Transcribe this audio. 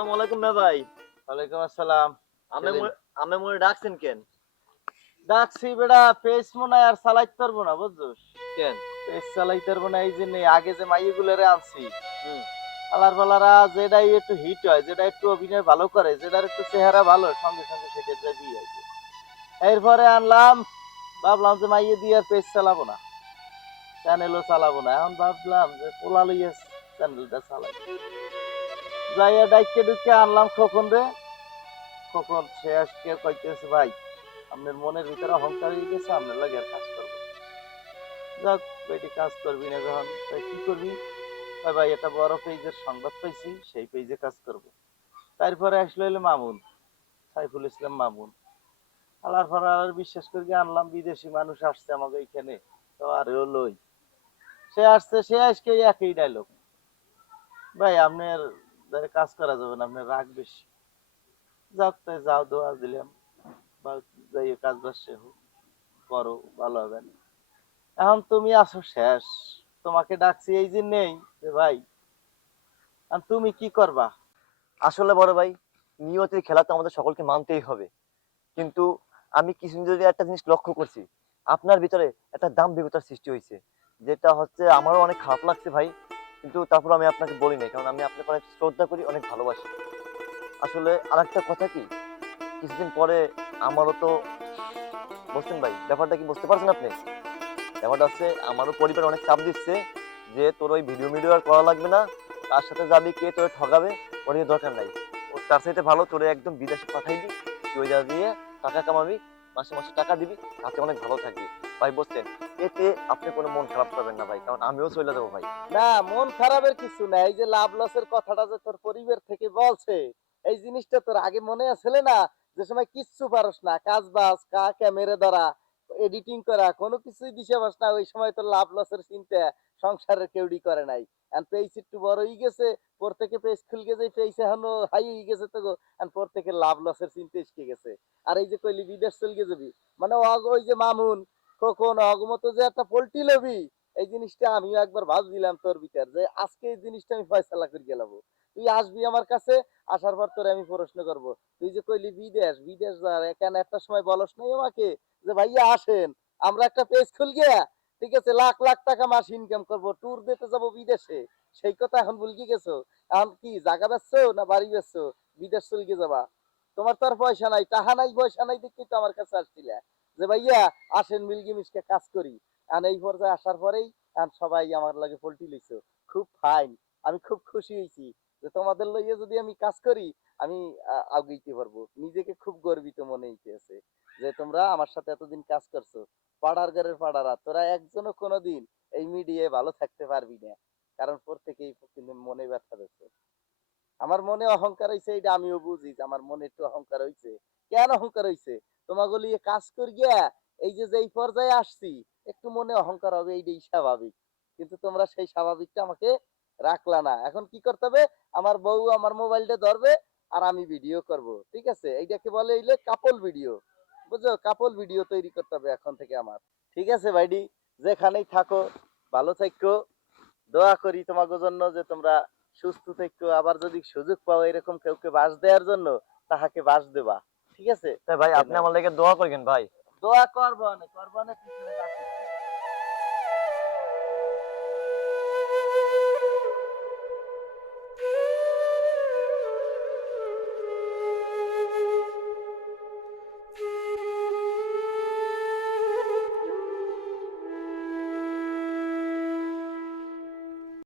আসসালামু আলাইকুম না ভাই। ওয়ালাইকুম আসসালাম। আমি সেলিম, আমি মনে ডাকছেন কেন? ডাকছি বেটা পেজ মনে হয় আর চালাইতে পারবো না বুঝছস। কেন? পেজ চালাইতে পারবো না এই জন্য আগে যে মাইগুলোরে আনছি হুম। আলার পালারা যেটাই একটু হিট হয়, যেটা একটু অভিনয় ভালো করে, যেটার একটু চেহারা ভালো, সঙ্গে সঙ্গে সেটা যে বিয়ে হয়েছে। এরপরে আনলাম, ভাবলাম যে মাইয়ে দিয়ে আর পেজ চালাবো না, চ্যানেলও চালাবো না। এখন ভাবলাম যে পোলা লইয়া চ্যানেলটা চালাই। যাইয়া ডাইকে ডুকে আনলাম খোকন রে। খোকন সে আজকে কইতেছে ভাই আপনার মনের ভিতরে অহংকার হয়ে গেছে, আপনার লাগে আর কাজ করবো না। যাক বেটি কাজ করবি না যখন তাই কি করবি? কয় ভাই এটা বড় পেজের সংবাদ পাইছি, সেই পেজে কাজ করব। তারপরে আসলো হলো মামুন, সাইফুল ইসলাম মামুন। আলার পর আর বিশ্বাস করি আনলাম, বিদেশি মানুষ আসছে আমাকে এখানে, তো আরেও লই। সে আসছে, সে আজকে একই ডায়লগ, ভাই আপনার দ্বারা কাজ করা যাবে না, আপনার রাগ বেশি। যাক তাই যাও, দোয়া দিলাম, বা যাই কাজ বাজ সে হোক, করো, ভালো হবে না। এখন তুমি আসো শেষ, তোমাকে ডাকছি এই জন্যেই যে ভাই আর তুমি কি করবা। আসলে বড় ভাই, নিয়তির খেলা তো আমাদের সকলকে মানতেই হবে। কিন্তু আমি কিছুদিন ধরে একটা জিনিস লক্ষ্য করছি। আপনার ভিতরে একটা দাম্ভিকতার সৃষ্টি হয়েছে। যেটা হচ্ছে আমারও অনেক খারাপ লাগছে ভাই। কিন্তু তারপর আমি আপনাকে বলি নাই। কারণ আমি আপনাকে অনেক শ্রদ্ধা করি, অনেক ভালোবাসি। আসলে আরেকটা কথা কি, কিছুদিন পরে আমারও তো বুঝছেন ভাই, ব্যাপারটা কি বুঝতে পারছেন আপনি? ব্যাপারটা হচ্ছে আমারও পরিবার অনেক চাপ দিচ্ছে যে তোর ওই ভিডিও আর করা লাগবে না, তার সাথে যাবি কে তোর ঠগাবে, ওর এই দরকার নাই। ও তার সাথে ভালো তোরে একদম বিদেশে পাঠাই দি, তুই ওই জায়গা দিয়ে টাকা কামাবি, মাসে মাসে টাকা দিবি, তাতে অনেক ভালো থাকবি ভাই, বুঝছেন? এতে আপনি কোনো মন খারাপ করবেন না ভাই, কারণ আমিও চলে যাবো ভাই। না, মন খারাপের কিছু নাই। এই যে লাভ লসের কথাটা যে তোর পরিবার থেকে বলছে, এই জিনিসটা তোর আগে মনে আছে না? যে সময় কিচ্ছু পারস না, কাজ বাজ কা ক্যামেরা ধরা, এডিটিং করা, কোনো কিছুই দিশে পাস না, ওই সময় তোর লাভ লসের চিন্তা সংসারের কেউডি করে নাই। আর পেজ একটু বড় হয়ে গেছে, পর থেকে পেজ খুল গেছে, পেজ এখনো হাই হয়ে গেছে তো গো, আর পর থেকে লাভ লসের চিন্তা এসে গেছে। আর এই যে কইলি বিদেশ চলে যাবি, মানে ওই যে মামুন খোকন অগমত যে একটা পোল্ট্রি লবি, এই জিনিসটা আমিও একবার ভাবছিলাম তোর ভিতর যে আজকে এই জিনিসটা আমি ফয়সালা করে গেলাম। তুই আসবি আমার কাছে, আসার পর তোর আমি প্রশ্ন করব। তুই যে কইলি বিদেশ বিদেশ যার এখানে একটা সময় বলস নাই আমাকে যে ভাইয়া আসেন, আমরা একটা পেজ খুল গিয়া, ঠিক আছে, লাখ লাখ টাকা মাস ইনকাম করব, ট্যুর দিতে যাব বিদেশে। সেই কথা এখন ভুলকি গেছো? এখন কি জায়গা বেচছো না বাড়ি বেচছো, বিদেশ চলে গিয়ে যাবা? তোমার তো আর পয়সা নাই, টাকা নাই, পয়সা নাই দেখি তো আমার কাছে আসছিলে যে ভাইয়া আসেন মিলগি মিশকে কাজ করি। আর এই পর্যায়ে আসার পরেই সবাই আমার লাগে পোল্ট্রি লইছো, খুব ফাইন। আমি খুব খুশি হয়েছি যে তোমাদের লইয়ে যদি আমি কাজ করি, আমি আগাইতে পারবো। নিজেকে খুব গর্বিত মনে হইতেছে যে তোমরা আমার সাথে এতদিন কাজ করছো। পাড়ার ঘরের পাড়ারা তোরা একজনও কোনোদিন এই মিডিয়ায় ভালো থাকতে পারবি না, কারণ প্রত্যেকেই কিন্তু মনে ব্যথা দিচ্ছে। আমার মনে অহংকার হয়েছে, এটা আমিও বুঝি যে আমার মনে একটু অহংকার হয়েছে। কেন অহংকার হয়েছে? তোমাকে লিয়ে কাজ করি গিয়া এই যে যেই পর্যায়ে আসছি, একটু মনে অহংকার হবে, এইটাই স্বাভাবিক। কিন্তু তোমরা সেই স্বাভাবিকটা আমাকে রাখলা না। এখন কি করতে হবে? আমার বউ আমার মোবাইলটা ধরবে আর আমি ভিডিও করব, ঠিক আছে? এইটাকে বলে হইলে কাপল ভিডিও, বুঝছো? কাপল ভিডিও তৈরি করতে হবে এখন থেকে আমার। ঠিক আছে ভাইডি, যেখানেই থাকো ভালো থাকো। দোয়া করি তোমাকে জন্য যে তোমরা সুস্থ থেকো, আবার যদি সুযোগ পাও এরকম কেউকে বাস দেওয়ার জন্য, তাহাকে বাস দেবা, ঠিক আছে? তাই ভাই, কেন আপনি আমার লেগে দোয়া করবেন ভাই। দোয়া করবো না, করবো না, পিছনে রাখি।